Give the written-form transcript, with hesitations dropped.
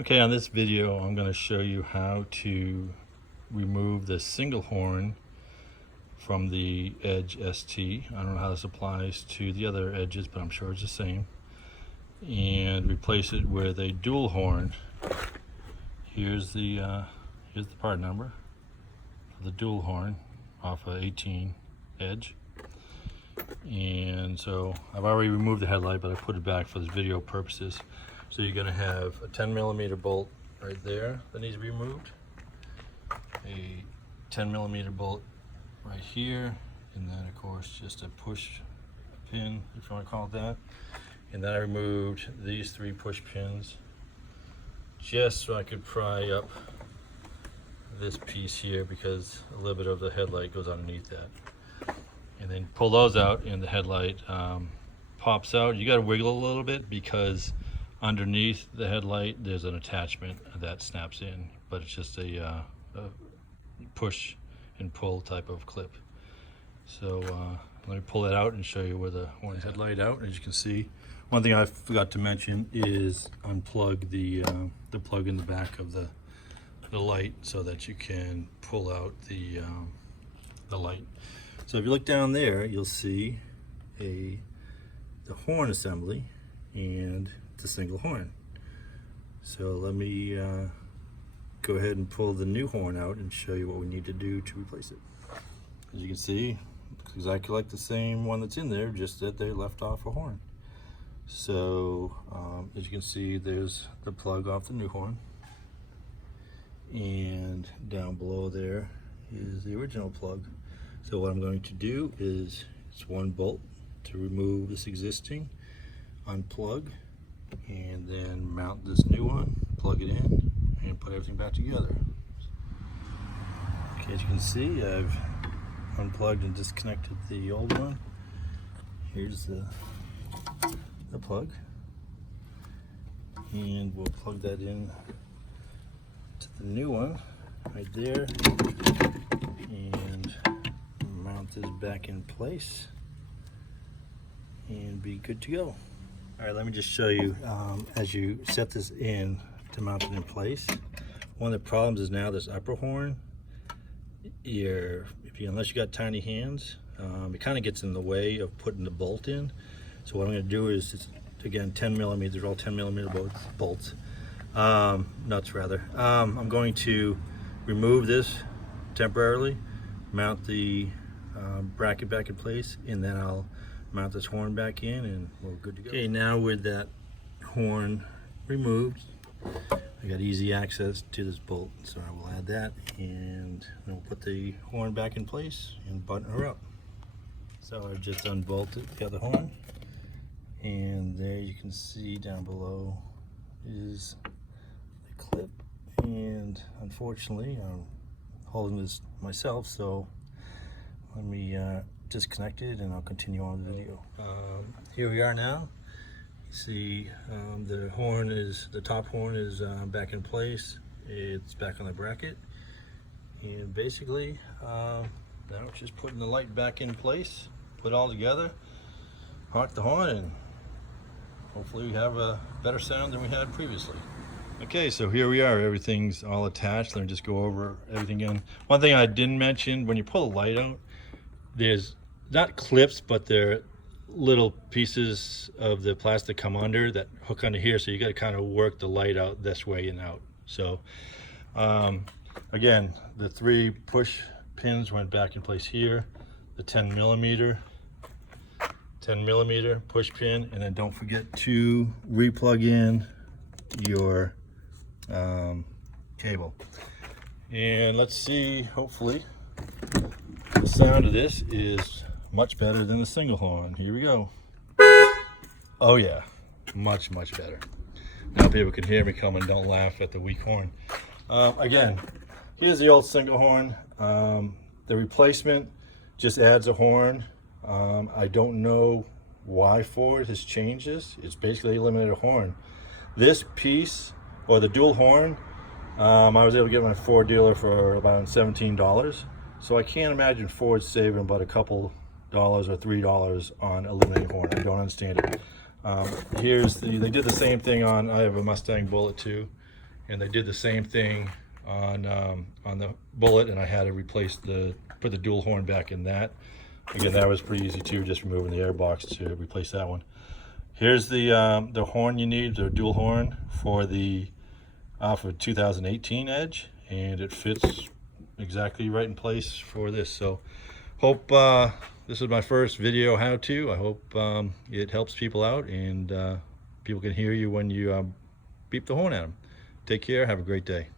Okay, on this video I'm going to show you how to remove the single horn from the Edge ST. I don't know how this applies to the other Edges, but I'm sure it's the same. And replace it with a dual horn. Here's the part number for the dual horn off of 18 Edge. And so I've already removed the headlight, but I put it back for this video purposes. So you're going to have a 10mm bolt right there that needs to be removed, a 10mm bolt right here, and then of course just a push pin, if you want to call it that. And then I removed these 3 push pins just so I could pry up this piece here, because a little bit of the headlight goes underneath that. And then pull those out and the headlight pops out. You got to wiggle a little bit because underneath the headlight there's an attachment that snaps in, but it's just a push and pull type of clip. So let me pull that out and show you where the horn headlight out. As you can see, one thing I forgot to mention is unplug the plug in the back of the light so that you can pull out the light. So if you look down there, you'll see the horn assembly and the single horn. So let me go ahead and pull the new horn out and show you what we need to do to replace it. As you can see, it's exactly like the same one that's in there, just that they left off a horn. So as you can see, there's the plug off the new horn, and down below there is the original plug. So what I'm going to do is, it's one bolt to remove this existing, unplug, and then mount this new one, plug it in, and put everything back together. Okay, as you can see, I've unplugged and disconnected the old one. Here's the plug, and we'll plug that in to the new one right there, and mount this back in place and be good to go. All right, let me just show you as you set this in to mount it in place. One of the problems is now this upper horn, unless you got tiny hands, it kind of gets in the way of putting the bolt in. So what I'm going to do is, it's, again, 10mm, they're all 10mm bolts, nuts rather. I'm going to remove this temporarily, mount the bracket back in place, and then I'll mount this horn back in and we're good to go. Okay, now with that horn removed, I got easy access to this bolt, so I will add that, and then we'll put the horn back in place and button her up. So I've just unbolted the other horn, and there you can see down below is the clip, and unfortunately I'm holding this myself, so let me disconnect it and I'll continue on the video. Here we are now. You see the top horn is back in place. It's back on the bracket, and basically now it's just putting the light back in place, put it all together, honk the horn, and hopefully we have a better sound than we had previously. Okay, so here we are, everything's all attached. Let me just go over everything again. One thing I didn't mention, when you pull the light out, there's not clips, but they're little pieces of the plastic come under that hook under here, so you got to kind of work the light out this way and out. So again, the 3 push pins went back in place here, the 10mm push pin, and then don't forget to re-plug in your cable. And let's see, hopefully the sound of this is much better than the single horn. Here we go. Oh yeah, much better. Now people can hear me coming. Don't laugh at the weak horn. Again, here's the old single horn. The replacement just adds a horn. I don't know why Ford has changed this. It's basically eliminated a horn. This piece, or the dual horn, I was able to get my Ford dealer for about $17. So I can't imagine Ford saving about a couple dollars or $3 on eliminating horn. I don't understand it. They did the same thing on, I have a Mustang Bullet too, and they did the same thing on the bullet, and I had to put the dual horn back in that. Again, that was pretty easy too, just removing the air box to replace that one. Here's the horn you need, the dual horn for the 2018 Edge, and it fits exactly right in place for this. So hope this is my first video how-to. I hope it helps people out, and people can hear you when you beep the horn at them. Take care, have a great day.